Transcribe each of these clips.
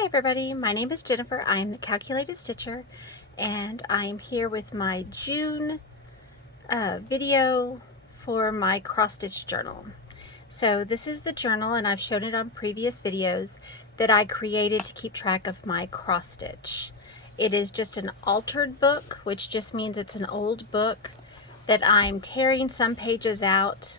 Hi everybody, my name is Jennifer. I am the Calculated Stitcher, and I am here with my June video for my cross stitch journal. So this is the journal, and I've shown it on previous videos, that I created to keep track of my cross stitch. It is just an altered book, which just means it's an old book that I'm tearing some pages out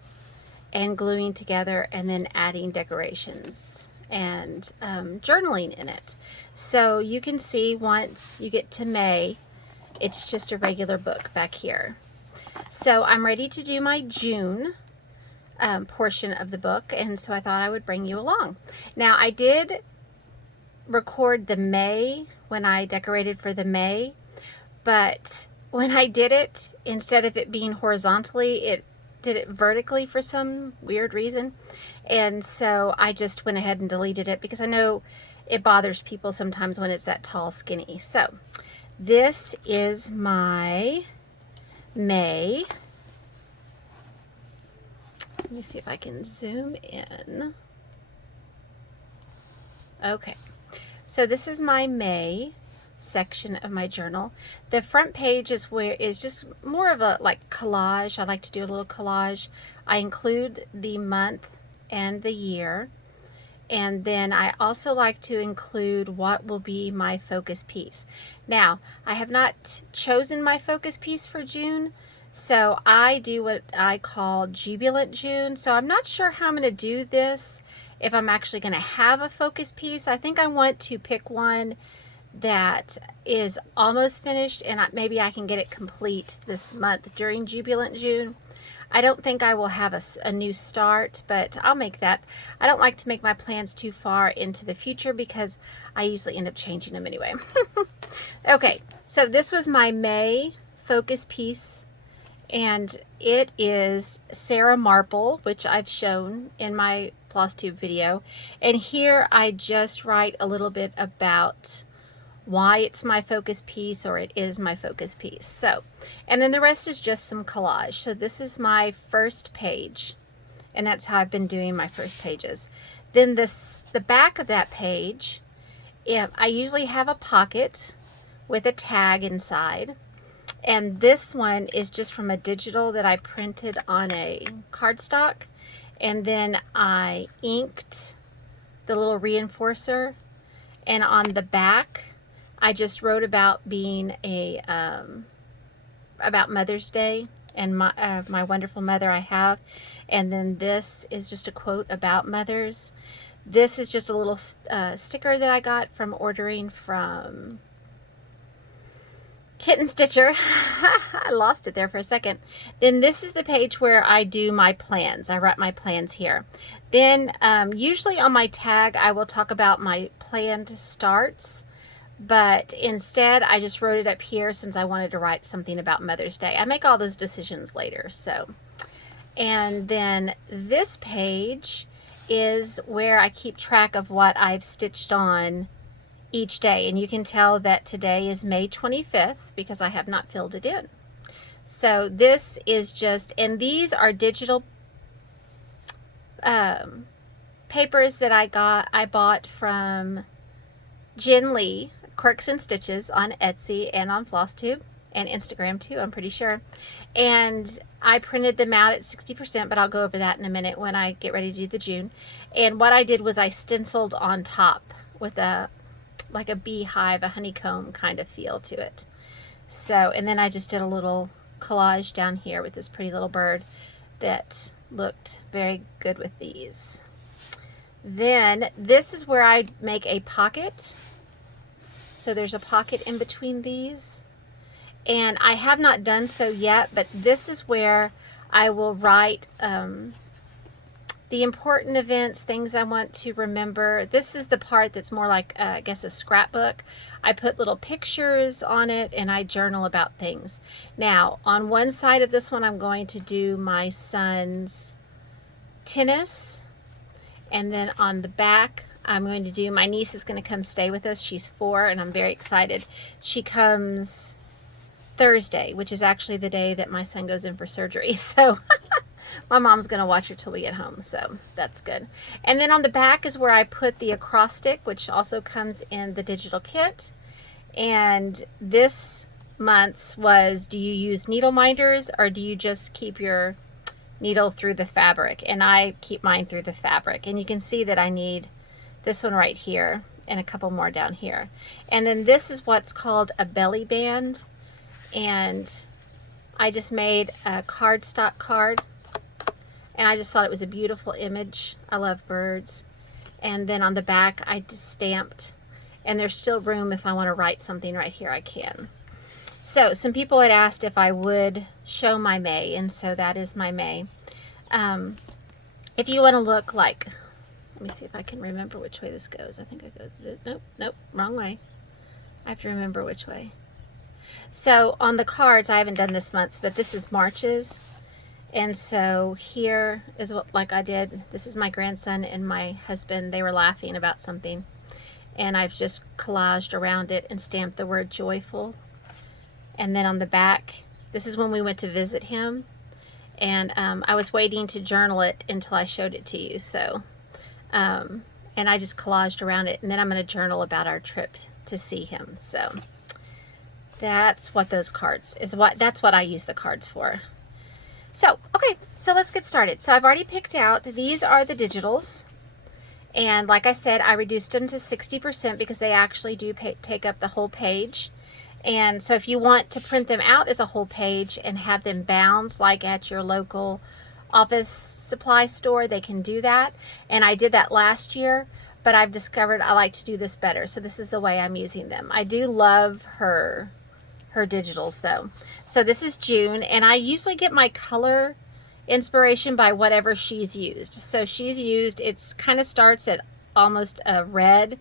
and gluing together and then adding decorations and journaling in it. So you can see once you get to May, it's just a regular book back here. So I'm ready to do my June portion of the book, and so I thought I would bring you along. Now, I did record the May when I decorated for the May, but when I did it, instead of it being horizontally, it did it vertically for some weird reason, and so I just went ahead and deleted it because I know it bothers people sometimes when it's that tall skinny. So this is my May. Let me see if I can zoom in. Okay, so this is my May section of my journal. The front page is just more of a like collage. I like to do a little collage. I include the month and the year, and then I also like to include what will be my focus piece. Now, I have not chosen my focus piece for June, so I do what I call Jubilant June. So I'm not sure how I'm going to do this, if I'm actually going to have a focus piece. I think I want to pick one that is almost finished, and maybe I can get it complete this month during Jubilant June. I don't think I will have a new start, but I'll make that. I don't like to make my plans too far into the future because I usually end up changing them anyway. Okay, so this was my May focus piece, and it is Sarah Marple, which I've shown in my floss tube video. And here I just write a little bit about why it's my focus piece, or it is my focus piece. So, and then the rest is just some collage. So this is my first page, and that's how I've been doing my first pages. Then the back of that page, I usually have a pocket with a tag inside, and this one is just from a digital that I printed on a cardstock, and then I inked the little reinforcer, and on the back I just wrote about being about Mother's Day and my wonderful mother I have. And then this is just a quote about mothers. This is just a little sticker that I got from ordering from Kitten Stitcher. I lost it there for a second. Then this is the page where I do my plans. I write my plans here. Then usually on my tag I will talk about my planned starts, but instead I just wrote it up here since I wanted to write something about Mother's Day. I make all those decisions later. So, and then this page is where I keep track of what I've stitched on each day, and you can tell that today is May 25th because I have not filled it in. So this is just, and these are digital papers that I bought from Jen Lee, Quirks and Stitches, on Etsy and on FlossTube and Instagram too, I'm pretty sure. And I printed them out at 60%, but I'll go over that in a minute when I get ready to do the June. And what I did was I stenciled on top with like a beehive, a honeycomb kind of feel to it. So, and then I just did a little collage down here with this pretty little bird that looked very good with these. Then this is where I make a pocket. So there's a pocket in between these, and I have not done so yet, but this is where I will write the important events, things I want to remember. This is the part that's more like, I guess, a scrapbook. I put little pictures on it, and I journal about things. Now, on one side of this one, I'm going to do my son's tennis, and then on the back, I'm going to do, my niece is going to come stay with us. She's 4, and I'm very excited. She comes Thursday, which is actually the day that my son goes in for surgery. So My mom's going to watch her till we get home, so that's good. And then on the back is where I put the acrostic, which also comes in the digital kit. And this month's was, do you use needle minders or do you just keep your needle through the fabric? And I keep mine through the fabric. And you can see that I need this one right here and a couple more down here. And then this is what's called a belly band. And I just made a cardstock card. And I just thought it was a beautiful image. I love birds. And then on the back, I just stamped. And there's still room if I want to write something right here, I can. So some people had asked if I would show my May, and so that is my May. If you want to look like, let me see if I can remember which way this goes. I think I go this, nope, wrong way. I have to remember which way. So on the cards, I haven't done this month's, but this is March's. And so here is what, like I did, this is my grandson and my husband. They were laughing about something. And I've just collaged around it and stamped the word joyful. And then on the back, this is when we went to visit him. And I was waiting to journal it until I showed it to you. So, and I just collaged around it. And then I'm going to journal about our trip to see him. So that's what those cards is. That's what I use the cards for. So, okay, so let's get started. So I've already picked out, these are the digitals. And like I said, I reduced them to 60% because they actually do take up the whole page. And so if you want to print them out as a whole page and have them bound like at your local office supply store, they can do that. And I did that last year, but I've discovered I like to do this better. So this is the way I'm using them. I do love her digitals though. So this is June, and I usually get my color inspiration by whatever she's used. So she's used, it's kind of starts at almost a red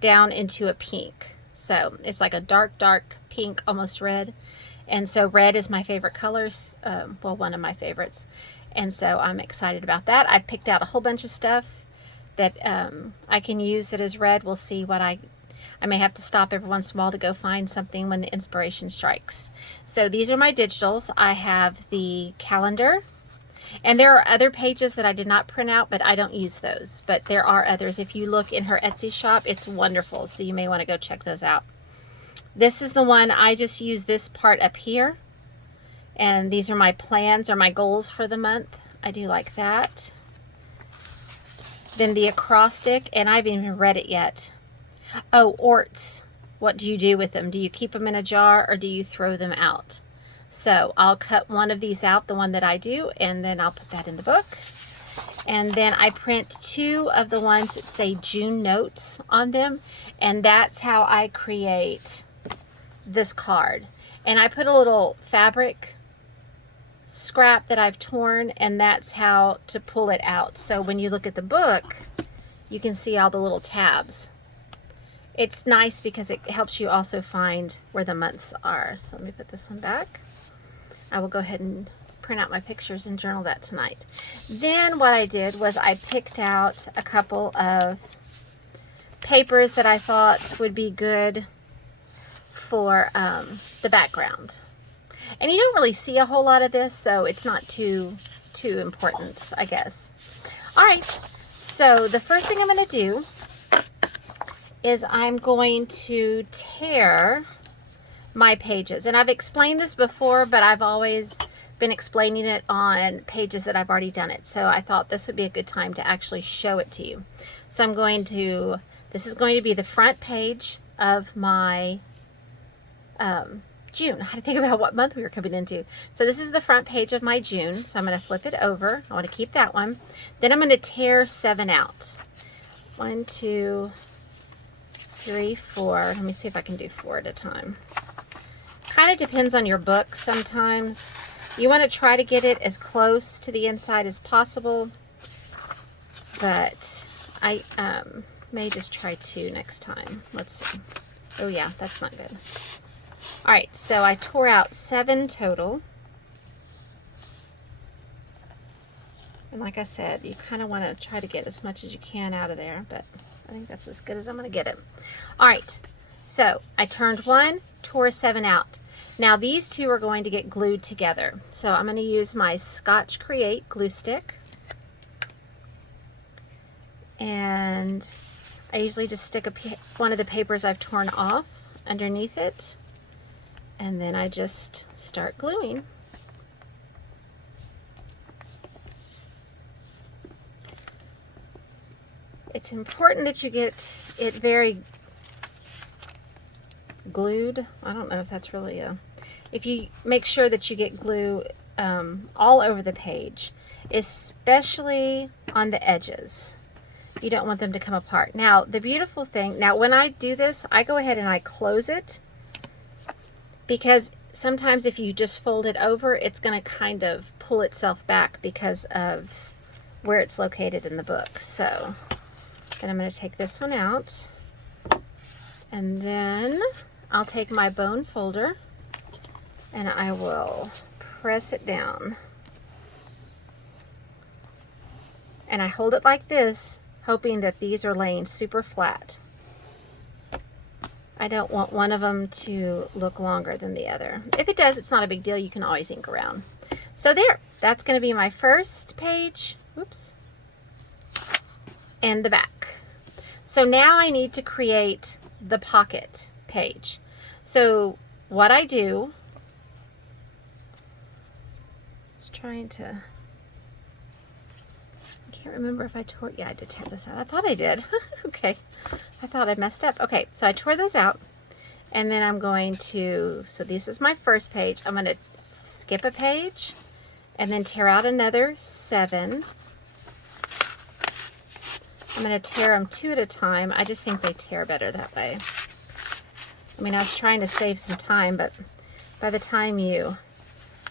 down into a pink. So it's like a dark pink, almost red. And so red is my favorite colors, well, one of my favorites. And so I'm excited about that. I picked out a whole bunch of stuff that I can use that is red. We'll see what I may have to stop every once in a while to go find something when the inspiration strikes. So these are my digitals. I have the calendar. And there are other pages that I did not print out, but I don't use those. But there are others. If you look in her Etsy shop, it's wonderful. So you may want to go check those out. This is the one, I just use this part up here. And these are my plans or my goals for the month. I do like that. Then the acrostic, and I haven't even read it yet. Oh, orts. What do you do with them? Do you keep them in a jar or do you throw them out? So I'll cut one of these out, the one that I do, and then I'll put that in the book. And then I print two of the ones that say June notes on them. And that's how I create this card. And I put a little fabric scrap that I've torn, and that's how to pull it out. So when you look at the book, you can see all the little tabs. It's nice because it helps you also find where the months are. So let me put this one back. I will go ahead and print out my pictures and journal that tonight. Then what I did was I picked out a couple of papers that I thought would be good for the background. And you don't really see a whole lot of this, so it's not too important, I guess. All right, so the first thing I'm going to do is I'm going to tear my pages. And I've explained this before, but I've always been explaining it on pages that I've already done it. So I thought this would be a good time to actually show it to you. So I'm going to, this is going to be the front page of my June. I had to think about what month we were coming into. So this is the front page of my June. So I'm going to flip it over. I want to keep that one. Then I'm going to tear 7 out. 1, 2, 3, 4. Let me see if I can do 4 at a time. Kind of depends on your book sometimes. You want to try to get it as close to the inside as possible, but I may just try 2 next time. Let's see. Oh yeah, that's not good. All right, so I tore out 7 total. And like I said, you kind of want to try to get as much as you can out of there, but I think that's as good as I'm going to get it. All right, so I turned 1, tore 7 out. Now these two are going to get glued together. So I'm going to use my Scotch Create glue stick. And I usually just stick one of the papers I've torn off underneath it. And then I just start gluing. It's important that you get it very glued. I don't know if that's really if you make sure that you get glue all over the page, especially on the edges. You don't want them to come apart. Now, the beautiful thing, now when I do this, I go ahead and I close it, because sometimes if you just fold it over, it's going to kind of pull itself back because of where it's located in the book. So then I'm going to take this one out, and then I'll take my bone folder and I will press it down. And I hold it like this, hoping that these are laying super flat. I don't want one of them to look longer than the other. If it does, it's not a big deal. You can always ink around. So there, that's going to be my first page. Oops. And the back. So now I need to create the pocket page. So what I do is trying to, I can't remember if I tore, yeah, I did tear this out. I thought I did. Okay. I thought I messed up. Okay, so I tore those out, and then I'm going to, so this is my first page. I'm going to skip a page and then tear out another 7. I'm going to tear them 2 at a time. I just think they tear better that way. I mean, I was trying to save some time, but by the time you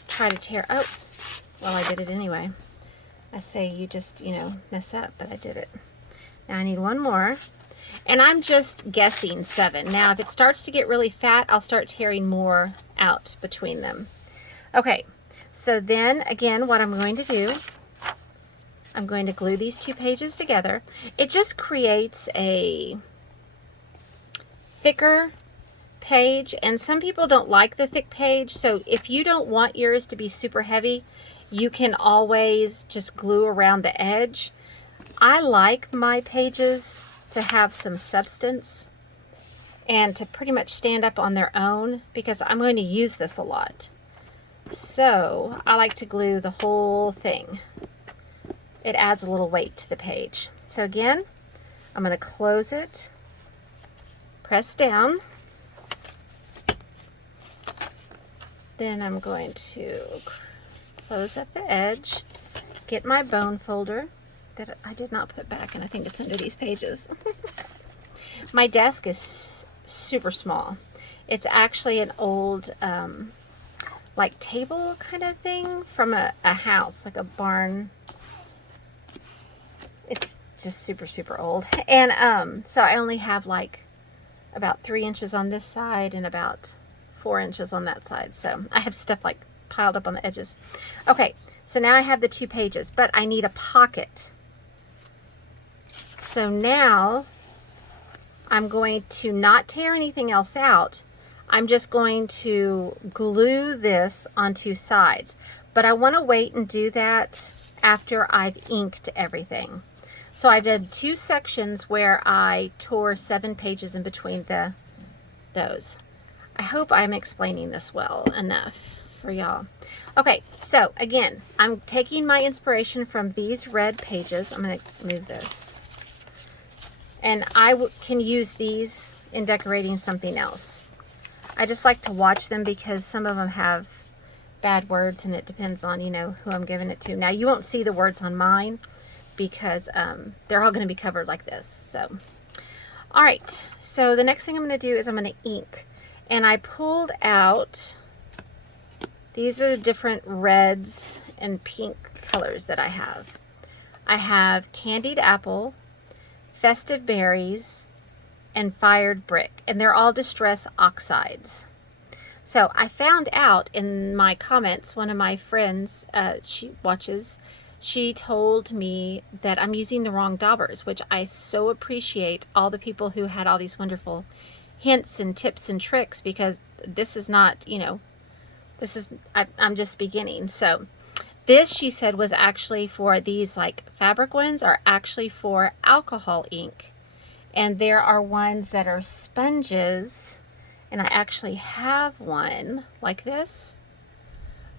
try to tear, oh, well, I did it anyway. I say you just, you know, mess up, but I did it. Now I need one more, and I'm just guessing 7. Now, if it starts to get really fat, I'll start tearing more out between them. Okay, so then again, what I'm going to do, I'm going to glue these 2 pages together. It just creates a thicker page, and some people don't like the thick page, so if you don't want yours to be super heavy, you can always just glue around the edge. I like my pages to have some substance and to pretty much stand up on their own, because I'm going to use this a lot. So I like to glue the whole thing. It adds a little weight to the page. So again, I'm going to close it, press down, then I'm going to close up the edge, get my bone folder that I did not put back, and I think it's under these pages. My desk is super small. It's actually an old like table kind of thing from a house, like a barn. It's just super old, and so I only have like about 3 inches on this side and about 4 inches on that side, so I have stuff like piled up on the edges. Okay, so now I have the 2 pages, but I need a pocket. So now I'm going to not tear anything else out. I'm just going to glue this on 2 sides, but I want to wait and do that after I've inked everything. So I did 2 sections where I tore 7 pages in between those. I hope I'm explaining this well enough for y'all. Okay, so again, I'm taking my inspiration from these red pages. I'm going to move this. And I can use these in decorating something else. I just like to watch them because some of them have bad words, and it depends on, you know, who I'm giving it to. Now, you won't see the words on mine because they're all going to be covered like this. So, all right. So the next thing I'm going to do is I'm going to ink. And I pulled out, these are the different reds and pink colors that I have. I have Candied Apple, Festive Berries, and Fired Brick, and they're all Distress Oxides. So I found out in my comments, one of my friends, she watches, she told me that I'm using the wrong daubers, which I so appreciate all the people who had all these wonderful hints and tips and tricks, because this is not, you know, I'm just beginning. So this, she said, was actually for these like fabric ones are actually for alcohol ink. And there are ones that are sponges, and I actually have one like this.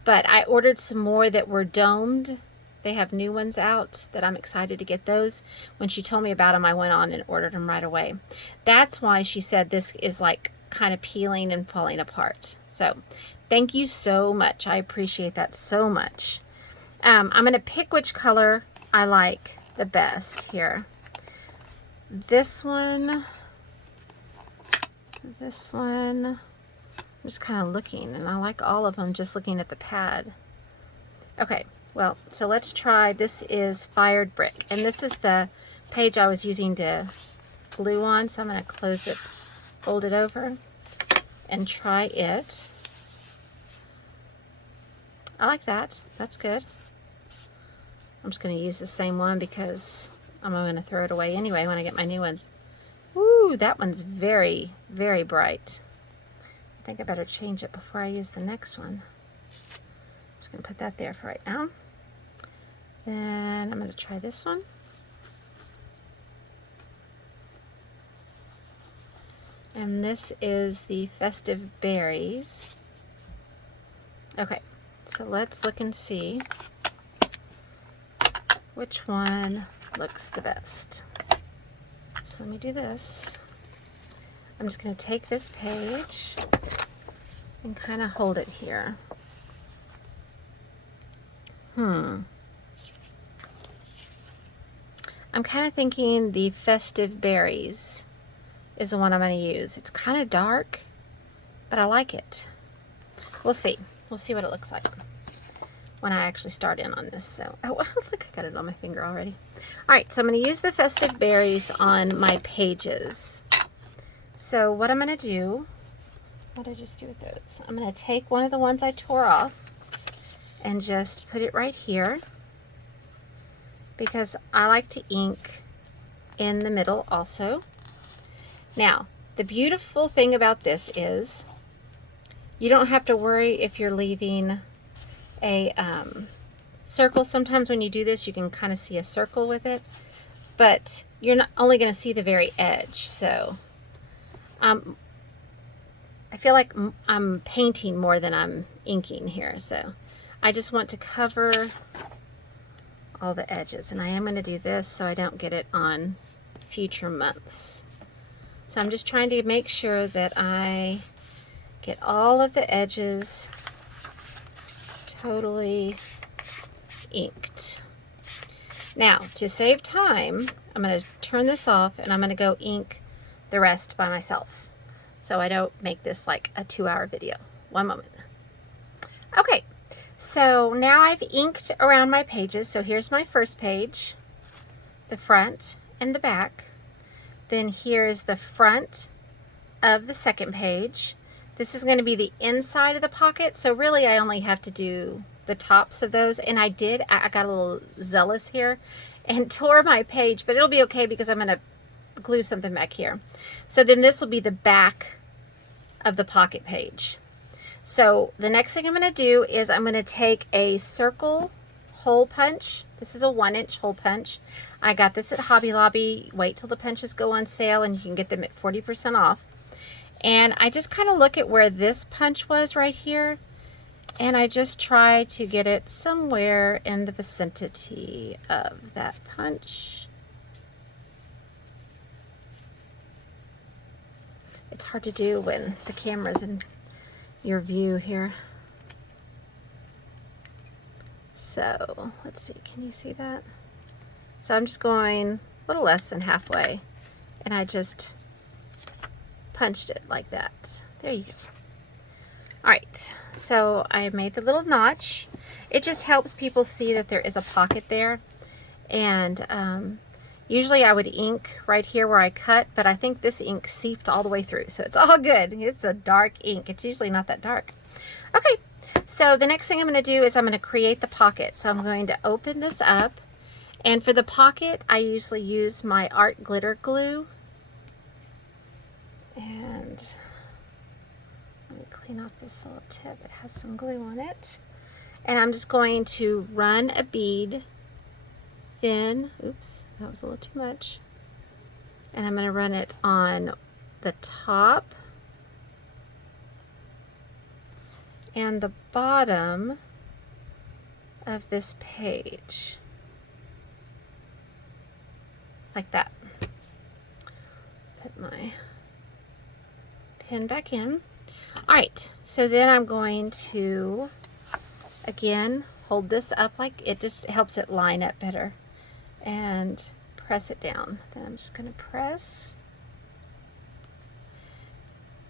But I ordered some more that were domed. They have new ones out that I'm excited to get those. When she told me about them, I went on and ordered them right away. That's why she said this is like kind of peeling and falling apart. So thank you so much. I appreciate that so much. I'm going to pick which color I like the best here. This one. I'm just kind of looking, and I like all of them just looking at the pad. Okay, well, so let's try, this is Fired Brick, and this is the page I was using to glue on, so I'm going to close it, fold it over, and try it. I like that. That's good. I'm just going to use the same one because I'm going to throw it away anyway when I get my new ones. Ooh, that one's very, very bright. I think I better change it before I use the next one. I'm just going to put that there for right now. Then I'm going to try this one. And this is the Festive Berries. Okay, so let's look and see which one looks the best. So let me do this. I'm just going to take this page and kind of hold it here. I'm kind of thinking the Festive Berries is the one I'm going to use. It's kind of dark, but I like it. We'll see. We'll see what it looks like when I actually start in on this. So, oh, look, I got it on my finger already. All right, so I'm going to use the Festive Berries on my pages. So what I'm going to do, what did I just do with those? I'm going to take one of the ones I tore off and just put it right here, because I like to ink in the middle also. Now, the beautiful thing about this is you don't have to worry if you're leaving a circle. Sometimes when you do this, you can kind of see a circle with it, but you're not only going to see the very edge. So I feel like I'm painting more than I'm inking here. So I just want to cover all the edges, and I am going to do this so I don't get it on future months. So I'm just trying to make sure that I get all of the edges totally inked. Now, to save time, I'm going to turn this off and I'm going to go ink the rest by myself, so I don't make this like a 2-hour video. One moment. Okay, so now I've inked around my pages. So here's my first page, the front and the back. Then here's the front of the second page. This is going to be the inside of the pocket, so really I only have to do the tops of those. And I got a little zealous here and tore my page, but it'll be okay because I'm going to glue something back here. So then this will be the back of the pocket page. So the next thing I'm going to do is I'm going to take a circle hole punch. This is a 1-inch hole punch. I got this at Hobby Lobby. Wait till the punches go on sale and you can get them at 40% off. And I just kind of look at where this punch was right here, and I just try to get it somewhere in the vicinity of that punch. It's hard to do when the camera's in your view here. So let's see, can you see that? So I'm just going a little less than halfway, and I just punched it like that. There you go. All right, so I made the little notch. It just helps people see that there is a pocket there. And usually I would ink right here where I cut, but I think this ink seeped all the way through, so it's all good. It's a dark ink. It's usually not that dark. Okay, so the next thing I'm going to do is I'm going to create the pocket. So I'm going to open this up, and for the pocket I usually use my art glitter glue. And let me clean off this little tip. It has some glue on it. And I'm just going to run a bead thin. Oops, that was a little too much. And I'm going to run it on the top and the bottom of this page. Like that. Put my pen back in. Alright, so then I'm going to, again, hold this up like it just helps it line up better. And press it down. Then I'm just going to press.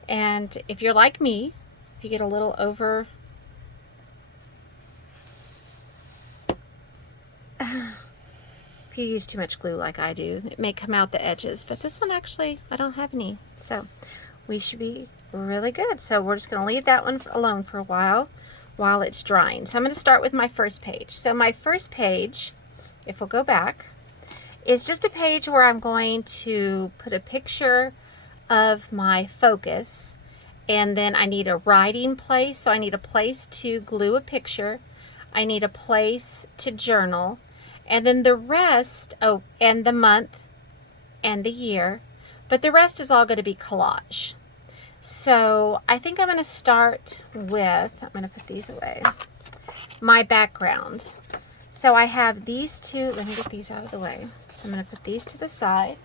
And if you're like me, if you get a little over, if you use too much glue like I do, it may come out the edges, but this one actually, I don't have any. So we should be really good. So we're just going to leave that one alone for a while it's drying. So I'm going to start with my first page. So my first page, if we'll go back, is just a page where I'm going to put a picture of my focus, and then I need a writing place. So I need a place to glue a picture. I need a place to journal, and then the rest, oh, and the month and the year, but the rest is all going to be collage. So I think I'm going to start with, I'm going to put these away, my background. So I have these two, let me get these out of the way. So I'm going to put these to the side,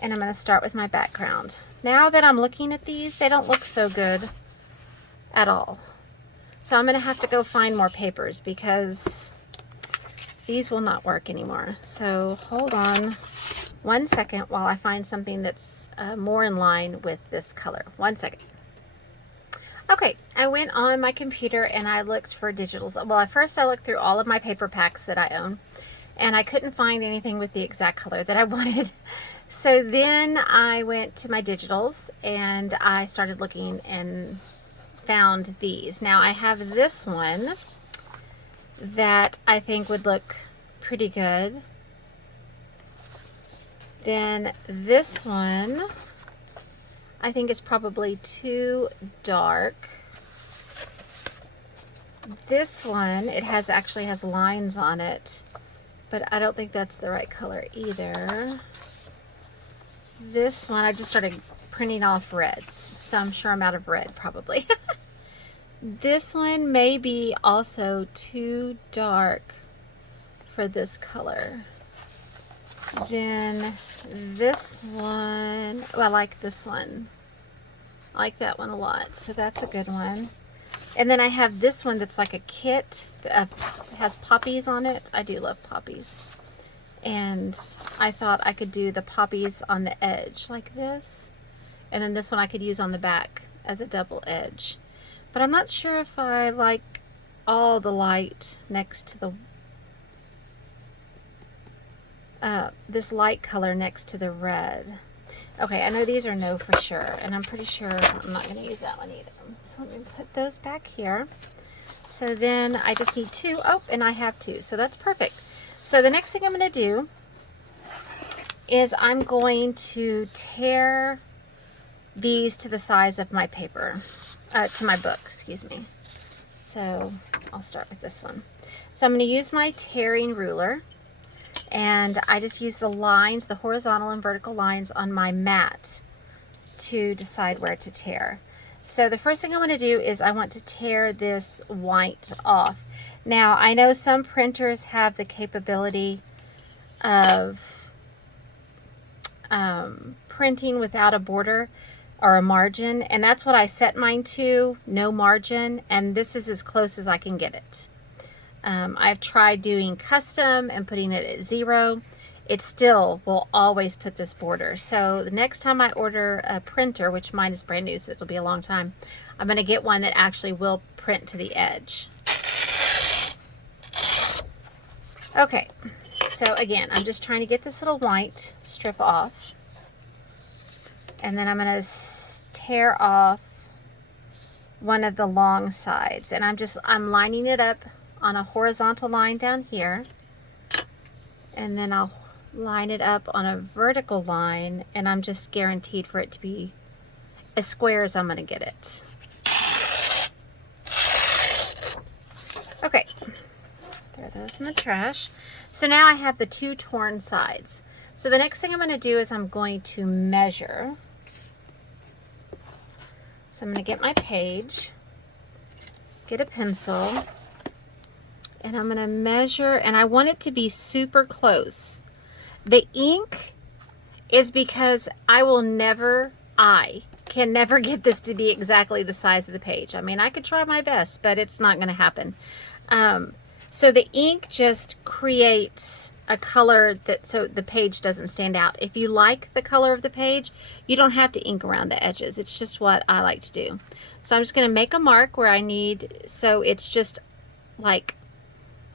and I'm going to start with my background. Now that I'm looking at these, they don't look so good at all. So I'm going to have to go find more papers because these will not work anymore. So hold on 1 second while I find something that's more in line with this color. 1 second. Okay, I went on my computer and I looked for digitals. Well, at first I looked through all of my paper packs that I own, and I couldn't find anything with the exact color that I wanted. So then I went to my digitals and I started looking and found these. Now I have this one that I think would look pretty good. Then this one I think is probably too dark. This one, it actually has lines on it, but I don't think that's the right color either. This one, I just started printing off reds, so I'm sure I'm out of red probably. This one may be also too dark for this color. Then this one, oh, I like this one. I like that one a lot, so that's a good one. And then I have this one that's like a kit that has poppies on it. I do love poppies. And I thought I could do the poppies on the edge like this. And then this one I could use on the back as a double edge. But I'm not sure if I like all the light next to the this light color next to the red. Okay, I know these are no for sure, and I'm pretty sure I'm not going to use that one either. So let me put those back here. So then I just need two. Oh, and I have two, so that's perfect. So the next thing I'm going to do is I'm going to tear these to the size of my paper, to my book, excuse me. So I'll start with this one. So I'm going to use my tearing ruler, and I just use the lines, the horizontal and vertical lines on my mat to decide where to tear. So the first thing I want to do is I want to tear this white off. Now I know some printers have the capability of printing without a border or a margin, and that's what I set mine to, no margin, and this is as close as I can get it. I've tried doing custom and putting it at 0. It still will always put this border. So the next time I order a printer, which mine is brand new, so it'll be a long time, I'm going to get one that actually will print to the edge. Okay, so again, I'm just trying to get this little white strip off. And then I'm going to tear off one of the long sides. And I'm lining it up on a horizontal line down here, and then I'll line it up on a vertical line, and I'm just guaranteed for it to be as square as I'm going to get it. Okay, throw those in the trash. So now I have the 2 torn sides. So the next thing I'm going to do is I'm going to measure. So I'm going to get my page, get a pencil, and I'm going to measure, and I want it to be super close. The ink is because I can never get this to be exactly the size of the page. I mean, I could try my best, but it's not going to happen. So the ink just creates a color so the page doesn't stand out. If you like the color of the page, you don't have to ink around the edges. It's just what I like to do. So I'm just going to make a mark where I need, so it's just like,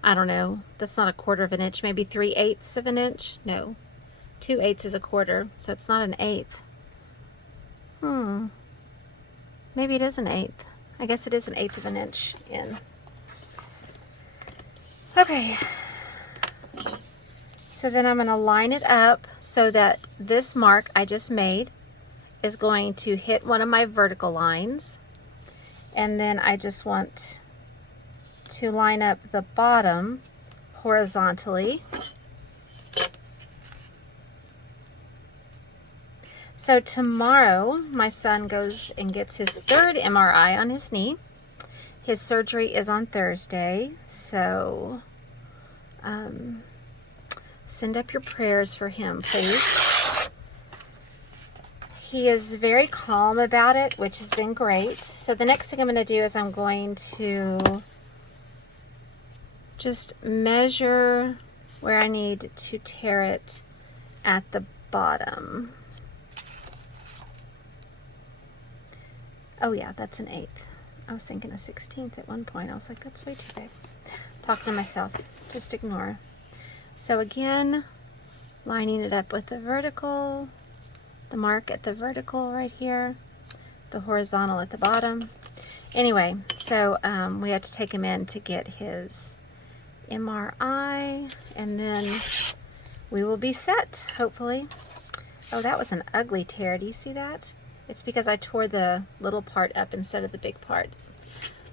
I don't know, that's not a 1/4 of an inch, maybe 3/8 of an inch. No, 2/8 is a 1/4, so it's not an 1/8. Maybe it is an 1/8. I guess it is an 1/8 of an inch in. Okay. So then I'm going to line it up so that this mark I just made is going to hit one of my vertical lines. And then I just want to line up the bottom horizontally. So tomorrow, my son goes and gets his 3rd MRI on his knee. His surgery is on Thursday, so send up your prayers for him, please. He is very calm about it, which has been great. So the next thing I'm going to do is I'm going to just measure where I need to tear it at the bottom. Oh yeah, that's an 1/8. I was thinking a 16th at one point. I was like, that's way too big. Talking to myself, just ignore. So again, lining it up with the vertical, the mark at the vertical right here, the horizontal at the bottom. Anyway, so we had to take him in to get his MRI, and then we will be set, hopefully. Oh, that was an ugly tear. Do you see that? It's because I tore the little part up instead of the big part.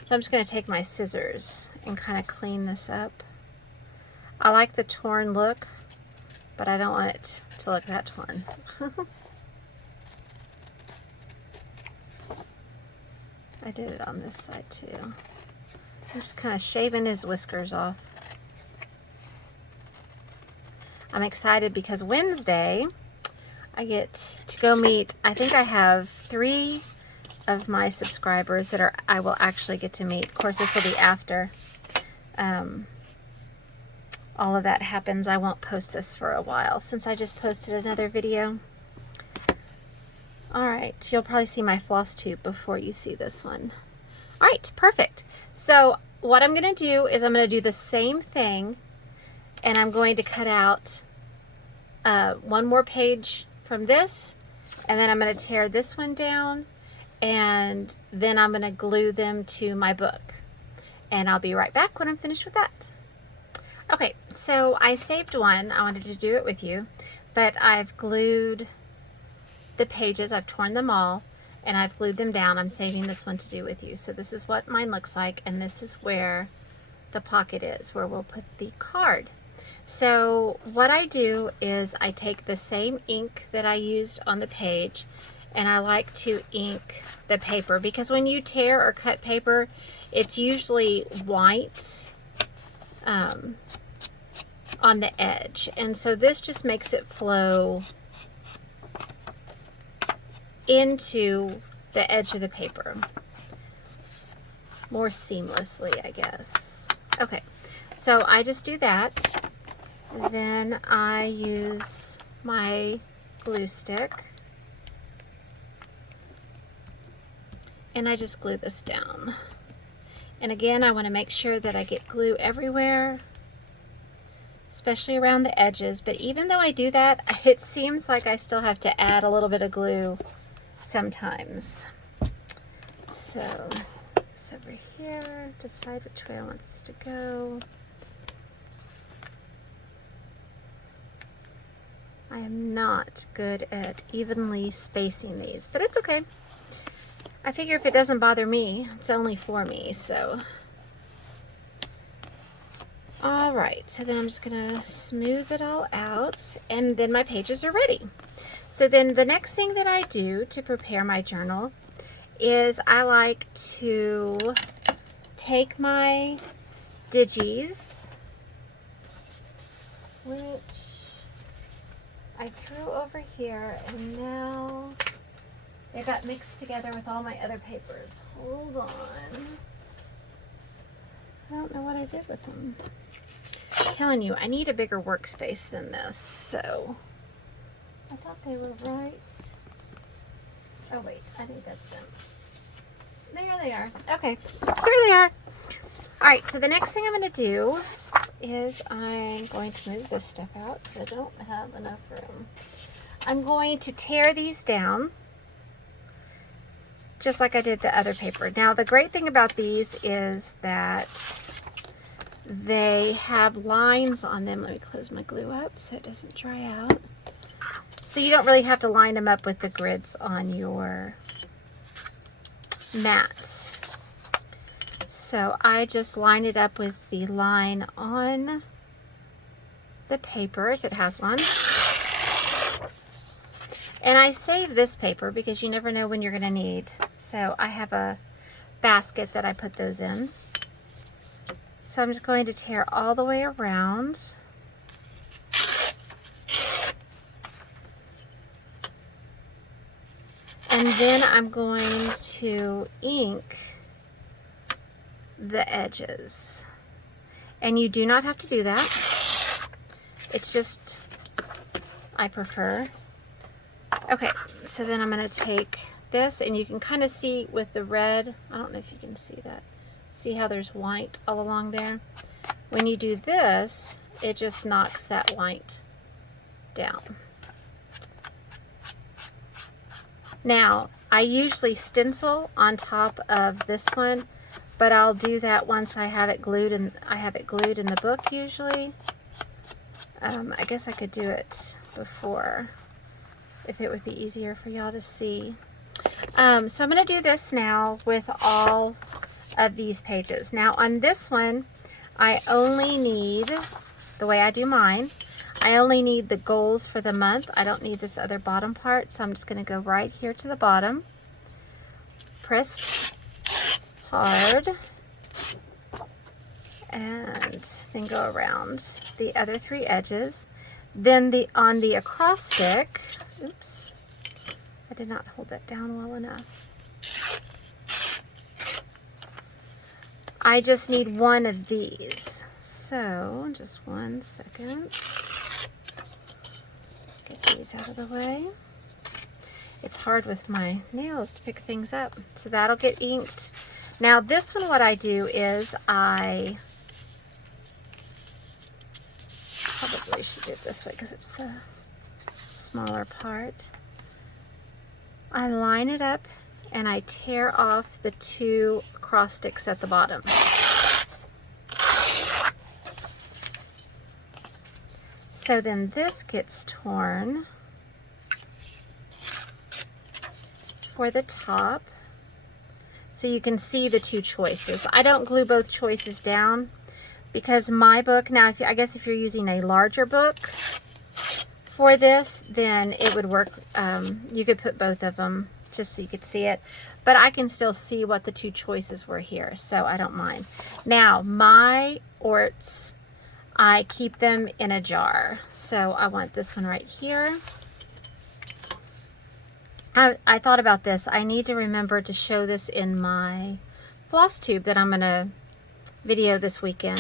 So I'm just going to take my scissors and kind of clean this up. I like the torn look, but I don't want it to look that torn. I did it on this side too. I'm just kind of shaving his whiskers off. I'm excited because Wednesday I get to go meet, I think I have 3 of my subscribers that I will actually get to meet. Of course, this will be after all of that happens. I won't post this for a while since I just posted another video. All right, you'll probably see my floss tube before you see this one. All right, perfect. So what I'm going to do is I'm going to do the same thing, and I'm going to cut out one more page from this, and then I'm going to tear this one down, and then I'm going to glue them to my book. And I'll be right back when I'm finished with that. Okay, so I saved one. I wanted to do it with you, but I've glued the pages. I've torn them all, and I've glued them down. I'm saving this one to do with you. So this is what mine looks like, and this is where the pocket is, where we'll put the card. So what I do is I take the same ink that I used on the page, and I like to ink the paper, because when you tear or cut paper, it's usually white on the edge, and so this just makes it flow into the edge of the paper more seamlessly, I guess. Okay, so I just do that. Then I use my glue stick, and I just glue this down. And again, I want to make sure that I get glue everywhere, especially around the edges. But even though I do that, it seems like I still have to add a little bit of glue sometimes. So this over here, decide which way I want this to go. I am not good at evenly spacing these, but it's okay. I figure if it doesn't bother me, it's only for me, so. All right, so then I'm just gonna smooth it all out, and then my pages are ready. So then the next thing that I do to prepare my journal is I like to take my digis, which I threw over here, and now they got mixed together with all my other papers. Hold on. I don't know what I did with them. I'm telling you, I need a bigger workspace than this, so I thought they were right. Oh wait, I think that's them. There they are. Okay, there they are. All right, so the next thing I'm going to do is I'm going to move this stuff out because I don't have enough room. I'm going to tear these down just like I did the other paper. Now, the great thing about these is that they have lines on them. Let me close my glue up so it doesn't dry out. So you don't really have to line them up with the grids on your mat. So I just line it up with the line on the paper if it has one. And I save this paper because you never know when you're going to need. So I have a basket that I put those in. So I'm just going to tear all the way around. And then I'm going to ink the edges. And you do not have to do that. It's just, I prefer. Okay, so then I'm going to take this, and you can kind of see with the red, I don't know if you can see that. See how there's white all along there? When you do this, it just knocks that white down. Now, I usually stencil on top of this one, but I'll do that once I have it glued, and I have it glued in the book usually. I guess I could do it before if it would be easier for y'all to see. So I'm going to do this now with all of these pages. Now on this one, I only need, the way I do mine, I only need the goals for the month. I don't need this other bottom part, so I'm just going to go right here to the bottom, press hard, and then go around the other three edges. Then on the acrostic, oops, I did not hold that down well enough. I just need one of these. So, just 1 second. Get these out of the way. It's hard with my nails to pick things up. So that'll get inked. Now this one, what I do is I probably should do it this way because it's the smaller part. I line it up and I tear off the two acrostics at the bottom. So then this gets torn for the top, so you can see the two choices. I don't glue both choices down because my book, now I guess if you're using a larger book for this, then it would work. You could put both of them just so you could see it, but I can still see what the two choices were here, so I don't mind. Now my orts, I keep them in a jar, so I want this one right here. I thought about this. I need to remember to show this in my floss tube that I'm going to video this weekend.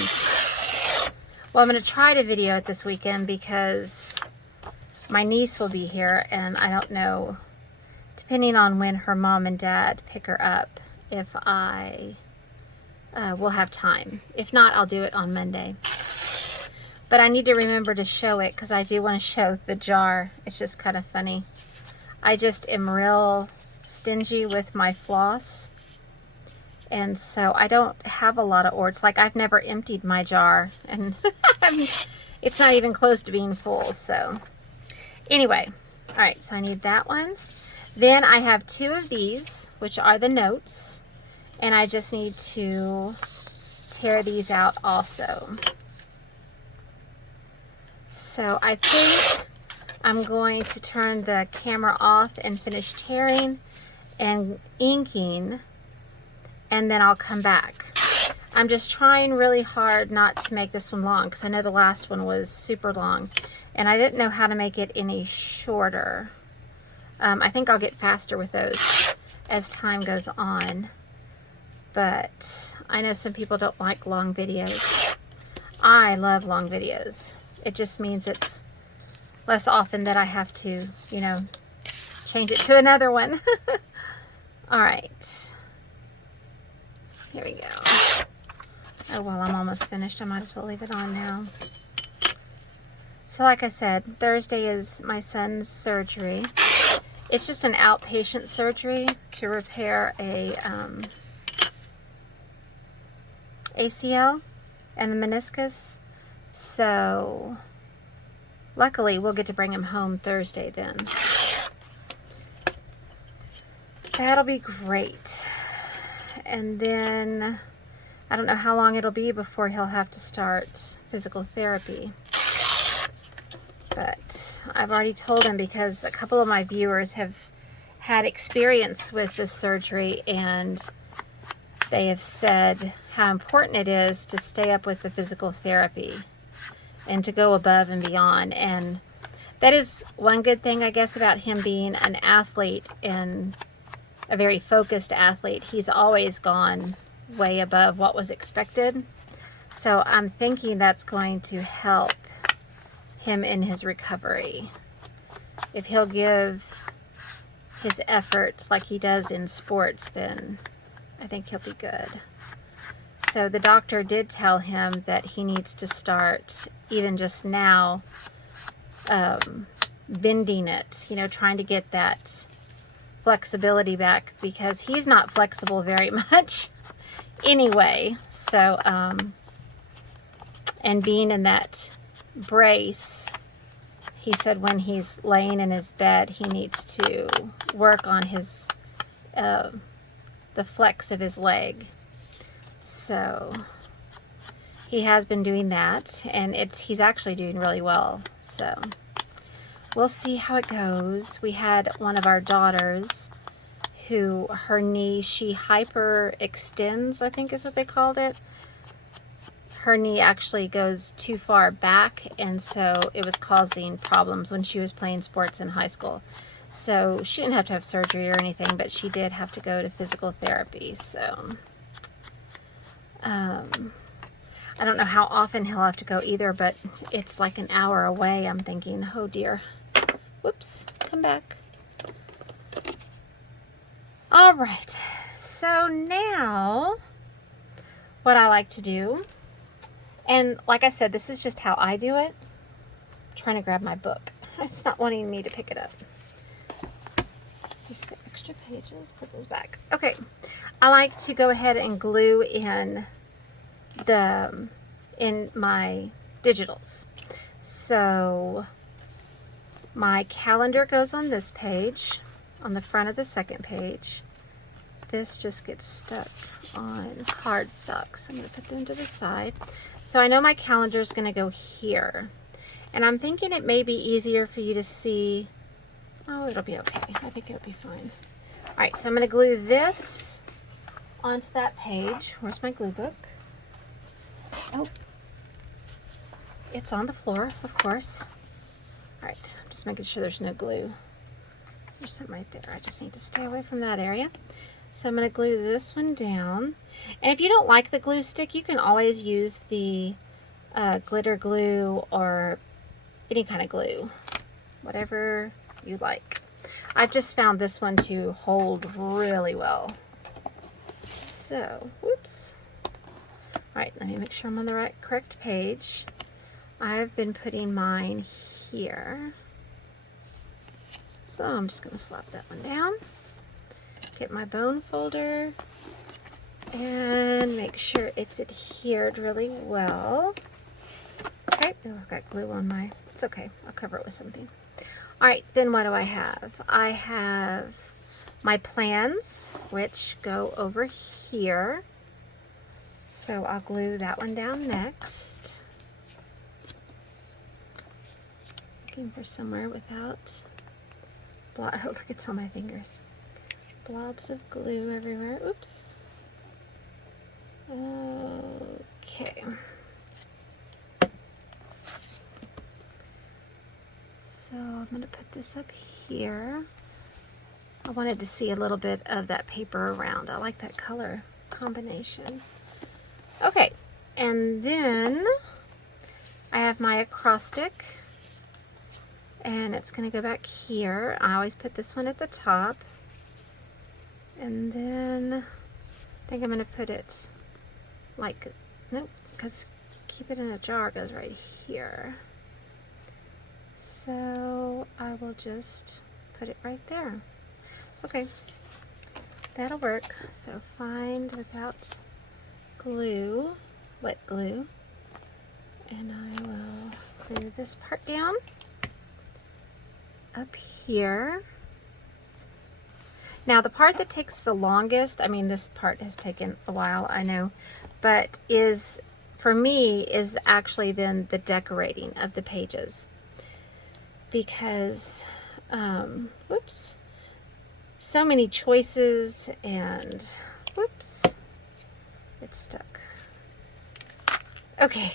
Well, I'm going to try to video it this weekend because my niece will be here, and I don't know, depending on when her mom and dad pick her up, if I will have time. If not, I'll do it on Monday. But I need to remember to show it because I do want to show the jar. It's just kind of funny. I just am real stingy with my floss, and so I don't have a lot of orts. Like, I've never emptied my jar, and it's not even close to being full. So anyway, all right, so I need that one. Then I have 2 of these, which are the notes, and I just need to tear these out also. So I think I'm going to turn the camera off and finish tearing and inking, and then I'll come back. I'm just trying really hard not to make this one long, because I know the last one was super long, and I didn't know how to make it any shorter. I think I'll get faster with those as time goes on, but I know some people don't like long videos. I love long videos. It just means it's less often that I have to, you know, change it to another one. All right. Here we go. Oh, well, I'm almost finished. I might as well leave it on now. So like I said, Thursday is my son's surgery. It's just an outpatient surgery to repair a ACL and the meniscus. So luckily we'll get to bring him home Thursday then. That'll be great. And then I don't know how long it'll be before he'll have to start physical therapy. But I've already told him, because a couple of my viewers have had experience with this surgery, and they have said how important it is to stay up with the physical therapy and to go above and beyond. And that is one good thing, I guess, about him being an athlete, and a very focused athlete. He's always gone way above what was expected. So I'm thinking that's going to help him in his recovery. If he'll give his efforts like he does in sports, then I think he'll be good. So the doctor did tell him that he needs to start, even just now, bending it, you know, trying to get that flexibility back, because he's not flexible very much anyway. So and being in that brace, he said when he's laying in his bed, he needs to work on his the flex of his leg. So he has been doing that, and he's actually doing really well. So we'll see how it goes. We had one of our daughters who, her knee, she hyperextends, I think is what they called it. Her knee actually goes too far back, and so it was causing problems when she was playing sports in high school. So she didn't have to have surgery or anything, but she did have to go to physical therapy. So I don't know how often he'll have to go either, but it's like an hour away. I'm thinking, oh dear. Whoops, come back. All right, so now what I like to do, and like I said, this is just how I do it. I'm trying to grab my book. It's not wanting me to pick it up. Just the extra pages, put those back. Okay, I like to go ahead and glue in my digitals. So my calendar goes on this page, on the front of the second page. This just gets stuck on cardstock, so I'm going to put them to the side. So I know my calendar is going to go here, and I'm thinking it may be easier for you to see. Oh, it'll be okay. I think it'll be fine. All right, so I'm going to glue this onto that page. Where's my glue book? Oh, it's on the floor, of course. All right, I'm just making sure there's no glue. There's some right there. I just need to stay away from that area. So I'm going to glue this one down. And if you don't like the glue stick, you can always use the glitter glue or any kind of glue, whatever you like. I've just found this one to hold really well. So, whoops. All right, let me make sure I'm on the correct page. I've been putting mine here. So I'm just going to slap that one down. Get my bone folder and make sure it's adhered really well. Okay, oh, I've got glue on my, it's okay, I'll cover it with something. All right, then what do I have? I have my plans, which go over here. So I'll glue that one down next. Looking for somewhere without, oh look, it's on my fingers. Blobs of glue everywhere. Oops. Okay. So I'm going to put this up here. I wanted to see a little bit of that paper around. I like that color combination. Okay, and then I have my acrostic, and it's going to go back here. I always put this one at the top, and then I think I'm going to put it like, nope, because keep it in a jar goes right here. So I will just put it right there. Okay, that'll work. So find without glue, wet glue, and I will glue this part down up here. Now the part that takes the longest, I mean this part has taken a while, I know, but is, for me, is actually then the decorating of the pages. Because, whoops, so many choices and, whoops, it's stuck. Okay,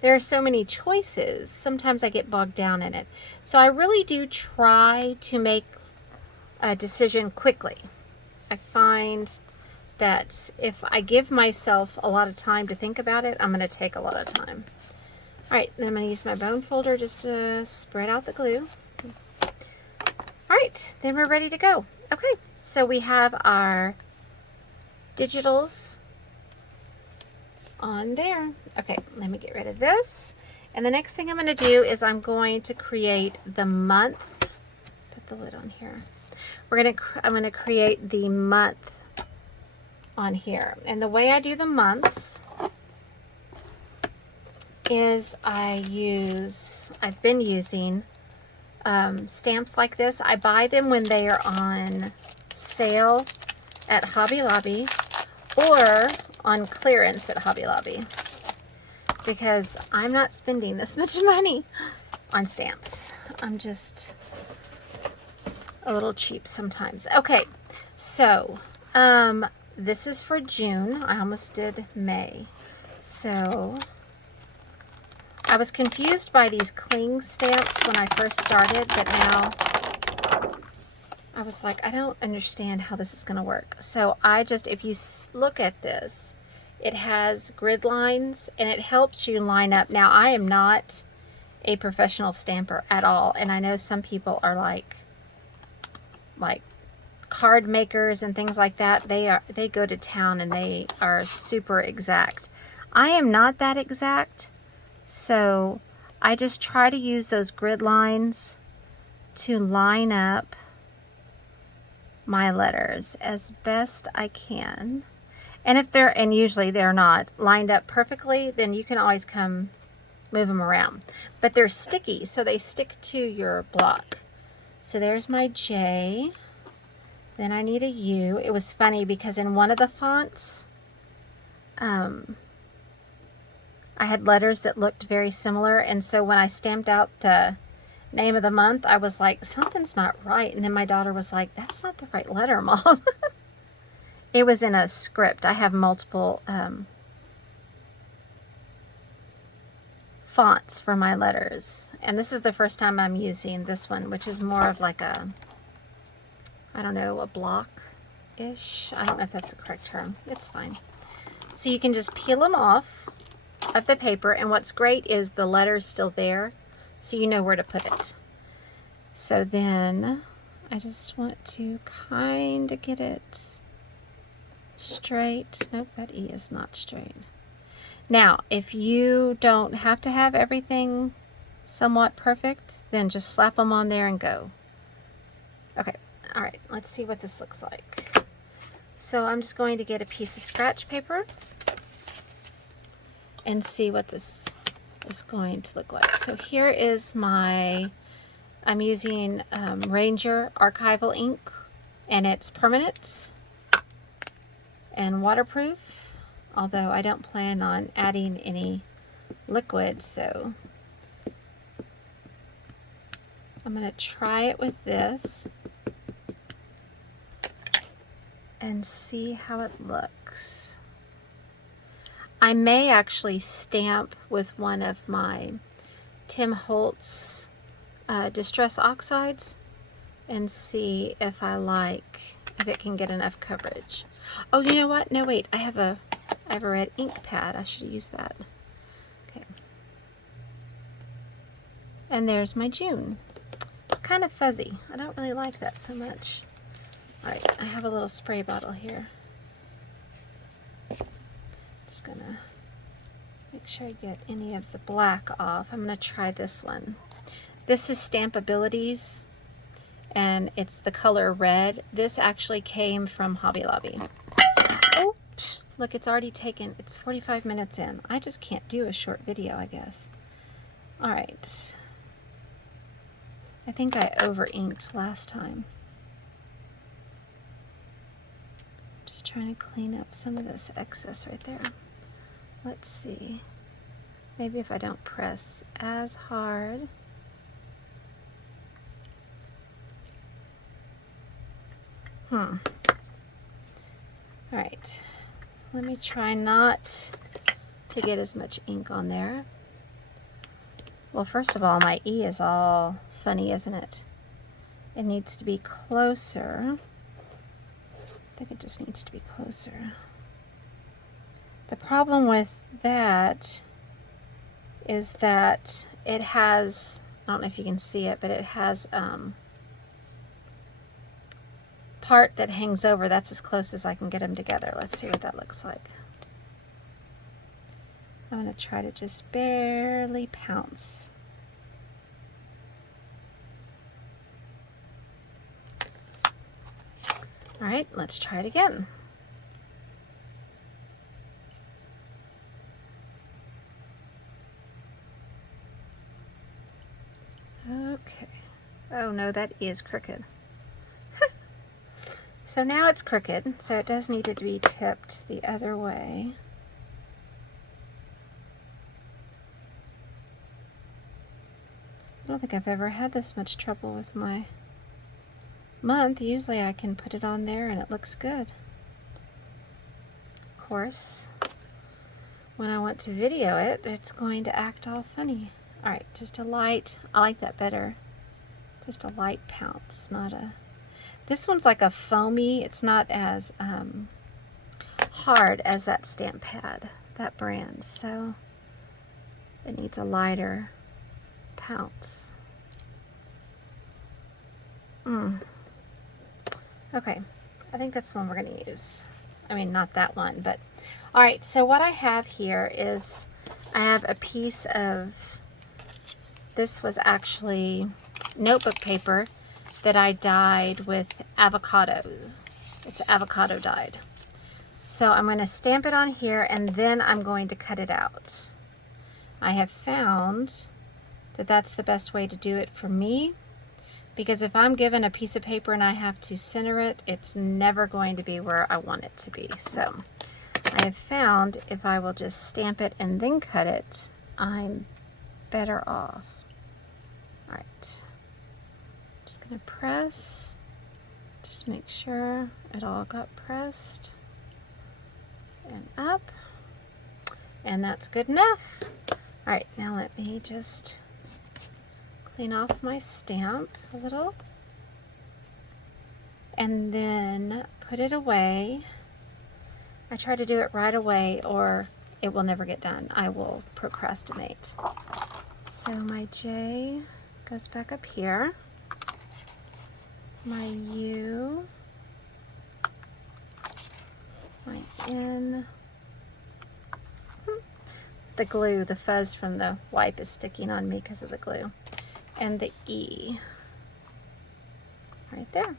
there are so many choices. Sometimes I get bogged down in it. So I really do try to make a decision quickly. I find that if I give myself a lot of time to think about it, I'm going to take a lot of time. All right, then I'm going to use my bone folder just to spread out the glue. All right, then we're ready to go. Okay, so we have our digitals on there. Okay, let me get rid of this. And the next thing I'm going to do is I'm going to create the month. Put the lid on here. I'm going to create the month on here. And the way I do the months is I've been using stamps like this. I buy them when they are on sale at Hobby Lobby or on clearance at Hobby Lobby, because I'm not spending this much money on stamps. I'm just a little cheap sometimes. Okay, so this is for June. I almost did May. So I was confused by these cling stamps when I first started, but now I was like, I don't understand how this is going to work. So if you look at this, it has grid lines and it helps you line up. Now, I am not a professional stamper at all, and I know some people are like card makers and things like that. They go to town and they are super exact. I am not that exact. So I just try to use those grid lines to line up my letters as best I can. And and usually they're not lined up perfectly, then you can always come move them around. But they're sticky, so they stick to your block. So there's my J. Then I need a U. It was funny because in one of the fonts, I had letters that looked very similar, and so when I stamped out the name of the month, I was like, something's not right. And then my daughter was like, that's not the right letter, Mom. It was in a script. I have multiple fonts for my letters, and this is the first time I'm using this one, which is more of like a, I don't know, a block-ish. I don't know if that's the correct term. It's fine. So you can just peel them off of the paper, and what's great is the letter's still there, so you know where to put it. So then I just want to kind of get it straight. Nope, that E is not straight. Now, if you don't have to have everything somewhat perfect, then just slap them on there and go. Okay, all right, let's see what this looks like. So I'm just going to get a piece of scratch paper and see what this is going to look like. So here is my I'm using Ranger Archival ink, and it's permanent and waterproof, although I don't plan on adding any liquid, so I'm going to try it with this and see how it looks. I may actually stamp with one of my Tim Holtz Distress Oxides and see if if it can get enough coverage. Oh, you know what? No, wait. I have a red ink pad. I should use that. Okay. And there's my June. It's kind of fuzzy. I don't really like that so much. All right, I have a little spray bottle here. Just gonna make sure I get any of the black off. I'm gonna try this one. This is Stampabilities, and it's the color red. This actually came from Hobby Lobby. Oh, look, it's already taken, it's 45 minutes in. I just can't do a short video, I guess. All right. I think I over-inked last time. Just trying to clean up some of this excess right there. Let's see. Maybe if I don't press as hard. All right, let me try not to get as much ink on there. Well, first of all, my E is all funny, isn't it? It needs to be closer. I think it just needs to be closer. The problem with that is that it has, I don't know if you can see it, but it has part that hangs over. That's as close as I can get them together. Let's see what that looks like. I'm going to try to just barely pounce. All right, let's try it again. Okay. Oh no, that is crooked. So now it's crooked, so it does need to be tipped the other way. I don't think I've ever had this much trouble with my month. Usually I can put it on there and it looks good. Of course, when I want to video it, it's going to act all funny. All right, just a light, I like that better. Just a light pounce, not a... This one's like a foamy, it's not as hard as that stamp pad, that brand, so it needs a lighter pounce. Okay, I think that's the one we're going to use. I mean, not that one, but... All right, so what I have here is I have a piece of... This was actually notebook paper that I dyed with avocado. It's avocado dyed. So I'm going to stamp it on here and then I'm going to cut it out. I have found that that's the best way to do it for me, because if I'm given a piece of paper and I have to center it, it's never going to be where I want it to be. So I have found if I will just stamp it and then cut it, I'm better off. All right. Just gonna press, just make sure it all got pressed and up, and that's good enough. All right, now let me just clean off my stamp a little and then put it away. I try to do it right away or it will never get done. I will procrastinate. So my J goes back up here. My U, my N, the glue, the fuzz from the wipe is sticking on me because of the glue, and the E right there.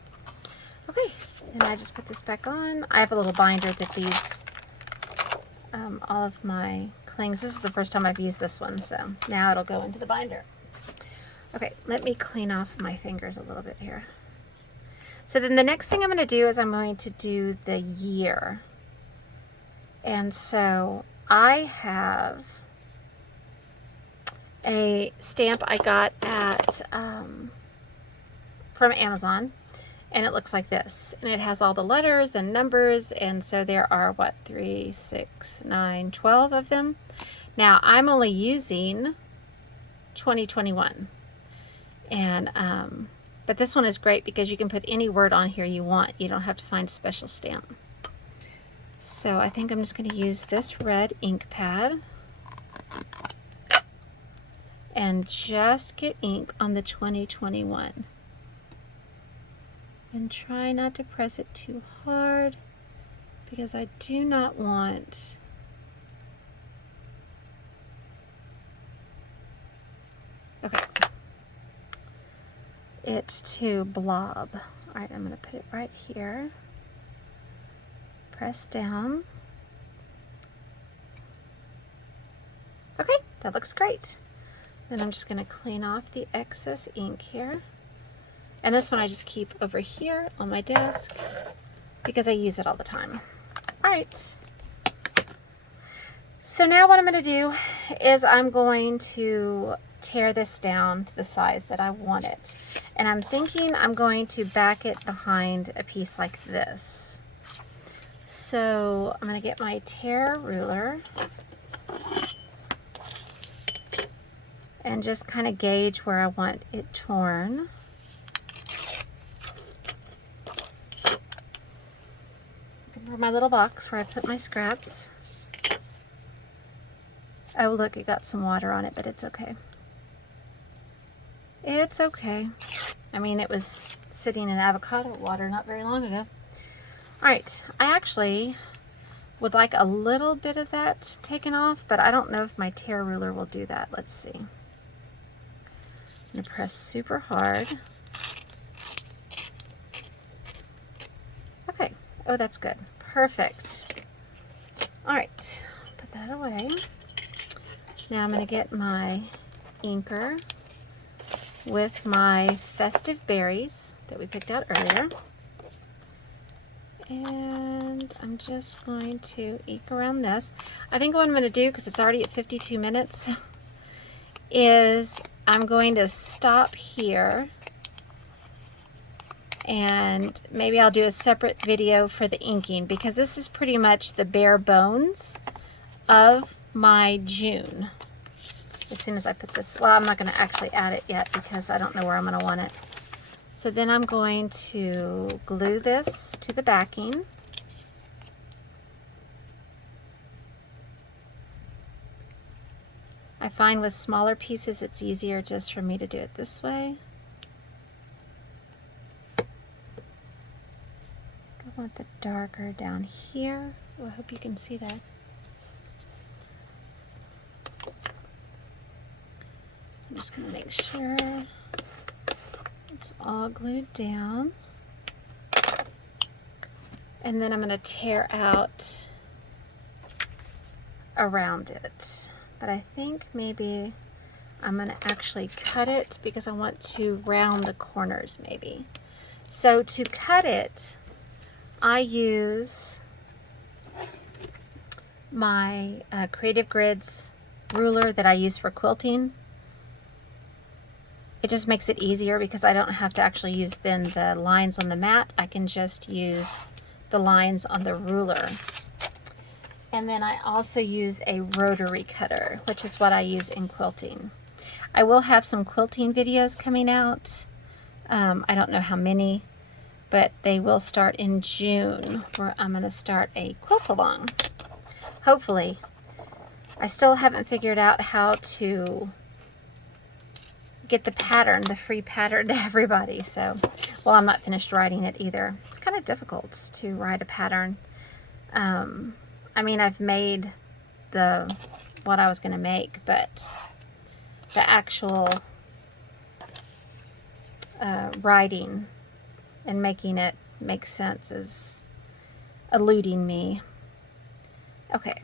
Okay, and I just put this back on. I have a little binder that these, all of my clings, this is the first time I've used this one, so now it'll go into the binder. Okay, let me clean off my fingers a little bit here. So then the next thing I'm going to do is I'm going to do the year. And so I have a stamp I got at from Amazon, and it looks like this, and it has all the letters and numbers, and so there are what, 3, 6, 9, 12 of them. Now I'm only using 2021, and but this one is great because you can put any word on here you want. You don't have to find a special stamp. So I think I'm just going to use this red ink pad and just get ink on the 2021. And try not to press it too hard because I do not want it to blob. All right, I'm going to put it right here. Press down. Okay, that looks great. Then I'm just going to clean off the excess ink here. And this one I just keep over here on my desk because I use it all the time. All right. So now what I'm going to do is I'm going to tear this down to the size that I want it. And I'm thinking I'm going to back it behind a piece like this. So I'm going to get my tear ruler and just kind of gauge where I want it torn. For my little box where I put my scraps. Oh look, it got some water on it, but it's okay. It's okay. I mean, it was sitting in avocado water not very long ago. Alright, I actually would like a little bit of that taken off, but I don't know if my tear ruler will do that. Let's see. I'm going to press super hard. Okay. Oh, that's good. Perfect. Alright, put that away. Now I'm going to get my inker with my festive berries that we picked out earlier. And I'm just going to ink around this. I think what I'm going to do, because it's already at 52 minutes, is I'm going to stop here. And maybe I'll do a separate video for the inking, because this is pretty much the bare bones of my June. As soon as I put this, well, I'm not going to actually add it yet because I don't know where I'm going to want it. So then I'm going to glue this to the backing. I find with smaller pieces it's easier just for me to do it this way. I want the darker down here. Oh, I hope you can see that. I'm just going to make sure it's all glued down. And then I'm going to tear out around it. But I think maybe I'm going to actually cut it because I want to round the corners maybe. So to cut it, I use my Creative Grids ruler that I use for quilting. It just makes it easier because I don't have to actually use then the lines on the mat. I can just use the lines on the ruler. And then I also use a rotary cutter, which is what I use in quilting. I will have some quilting videos coming out. I don't know how many, but they will start in June, where I'm going to start a quilt along. Hopefully. I still haven't figured out how to get the pattern, the free pattern to everybody. So, well, I'm not finished writing it either. It's kind of difficult to write a pattern. I mean, I've made what I was going to make, but the actual writing and making it make sense is eluding me. Okay,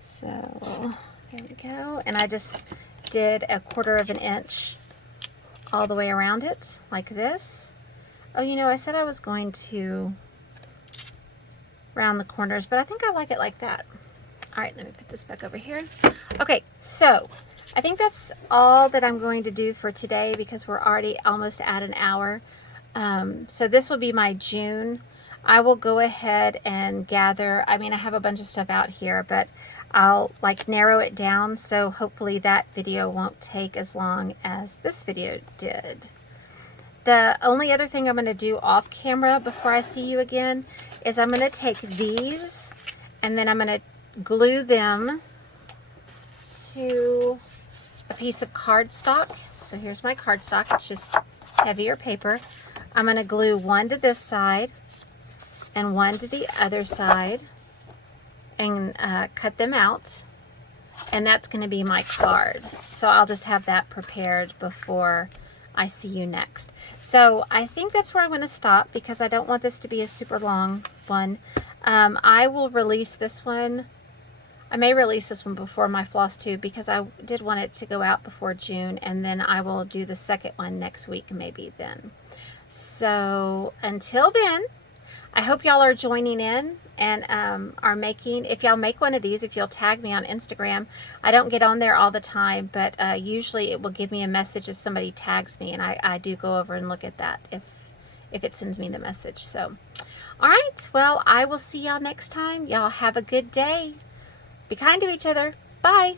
so there we go. And I just did a 1/4 of an inch all the way around it, like this. Oh, you know, I said I was going to round the corners, but I think I like it like that. All right, let me put this back over here. Okay, so I think that's all that I'm going to do for today because we're already almost at an hour. So this will be my June. I will go ahead and gather, I mean, I have a bunch of stuff out here, but I'll like narrow it down, so hopefully that video won't take as long as this video did. The only other thing I'm going to do off camera before I see you again is I'm going to take these and then I'm going to glue them to a piece of cardstock. So here's my cardstock. It's just heavier paper. I'm going to glue one to this side and one to the other side and cut them out. And that's going to be my card. So I'll just have that prepared before I see you next. So I think that's where I'm going to stop because I don't want this to be a super long one. I will release this one. I may release this one before my floss tube because I did want it to go out before June, and then I will do the second one next week maybe then. So until then, I hope y'all are joining in and are making, if y'all make one of these, if you'll tag me on Instagram. I don't get on there all the time, but usually it will give me a message if somebody tags me, and I do go over and look at that if it sends me the message. So, all right, well, I will see y'all next time. Y'all have a good day. Be kind to each other. Bye.